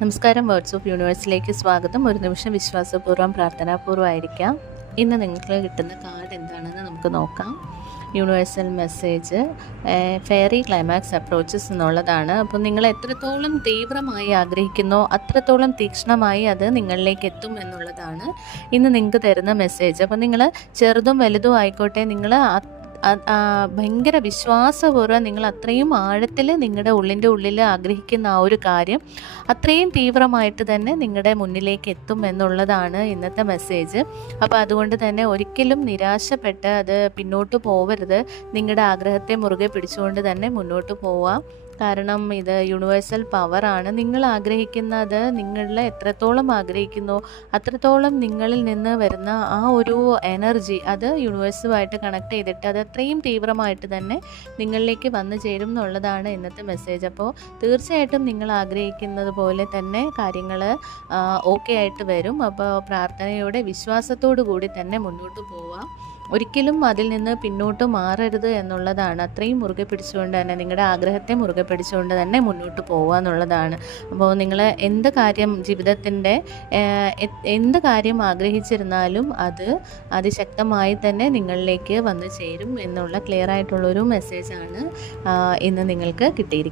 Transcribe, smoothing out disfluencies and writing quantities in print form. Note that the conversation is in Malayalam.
നമസ്കാരം. വേർഡ്സ് ഓഫ് യൂണിവേഴ്സിലേക്ക് സ്വാഗതം. ഒരു നിമിഷം വിശ്വാസപൂർവ്വം പ്രാർത്ഥനാപൂർവ്വമായിരിക്കാം. ഇന്ന് നിങ്ങൾക്ക് കിട്ടുന്ന കാർഡ് എന്താണെന്ന് നമുക്ക് നോക്കാം. Universal message fairy climax approaches എന്നുള്ളതാണ്. അപ്പോൾ നിങ്ങൾ എത്രത്തോളം തീവ്രമായി ആഗ്രഹിക്കുന്നോ അത്രത്തോളം തീക്ഷ്ണമായി അത് നിങ്ങളിലേക്ക് എത്തും എന്നുള്ളതാണ് ഇന്ന് നിങ്ങൾക്ക് തരുന്ന മെസ്സേജ്. അപ്പോൾ നിങ്ങൾ ചെറുതും വലുതും ആയിക്കോട്ടെ, നിങ്ങൾ ഭയങ്കര വിശ്വാസപൂർവ്വം നിങ്ങൾ അത്രയും ആഴത്തിൽ നിങ്ങളുടെ ഉള്ളിൽ ആഗ്രഹിക്കുന്ന ആ ഒരു കാര്യം അത്രയും തീവ്രമായിട്ട് തന്നെ നിങ്ങളുടെ മുന്നിലേക്ക് എത്തും എന്നുള്ളതാണ് ഇന്നത്തെ മെസ്സേജ്. അപ്പോൾ അതുകൊണ്ട് തന്നെ ഒരിക്കലും നിരാശപ്പെട്ട് അത് പിന്നോട്ട് പോവരുത്. നിങ്ങളുടെ ആഗ്രഹത്തെ മുറുകെ പിടിച്ചുകൊണ്ട് തന്നെ മുന്നോട്ട് പോവാം. കാരണം ഇത് യൂണിവേഴ്സൽ പവറാണ്. നിങ്ങൾ ആഗ്രഹിക്കുന്നത് നിങ്ങളിൽ എത്രത്തോളം ആഗ്രഹിക്കുന്നോ അത്രത്തോളം നിങ്ങളിൽ നിന്ന് വരുന്ന ആ ഒരു എനർജി അത് യൂണിവേഴ്സുമായിട്ട് കണക്ട് ചെയ്തിട്ട് അത് അത്രയും തീവ്രമായിട്ട് തന്നെ നിങ്ങളിലേക്ക് വന്നു ചേരും എന്നുള്ളതാണ് ഇന്നത്തെ മെസ്സേജ്. അപ്പോൾ തീർച്ചയായിട്ടും നിങ്ങൾ ആഗ്രഹിക്കുന്നത് പോലെ തന്നെ കാര്യങ്ങൾ ഓക്കെ ആയിട്ട് വരും. അപ്പോൾ പ്രാർത്ഥനയോടെ വിശ്വാസത്തോടു കൂടി തന്നെ മുന്നോട്ട് പോവാം. ഒരിക്കലും അതിൽ നിന്ന് പിന്നോട്ട് മാറരുത് എന്നുള്ളതാണ്. അത്രയും മുറുകെ പിടിച്ചുകൊണ്ട് തന്നെ നിങ്ങളുടെ ആഗ്രഹത്തെ മുറുകെ പിടിച്ചുകൊണ്ട് തന്നെ മുന്നോട്ട് പോവുക എന്നുള്ളതാണ്. അപ്പോൾ നിങ്ങൾ എന്ത് കാര്യം ജീവിതത്തിൻ്റെ എന്ത് കാര്യം ആഗ്രഹിച്ചിരുന്നാലും അത് അതിശക്തമായി തന്നെ നിങ്ങളിലേക്ക് വന്നു ചേരും എന്നുള്ള ക്ലിയർ ആയിട്ടുള്ളൊരു മെസ്സേജാണ് ഇന്ന് നിങ്ങൾക്ക് കിട്ടിയിരിക്കുന്നത്.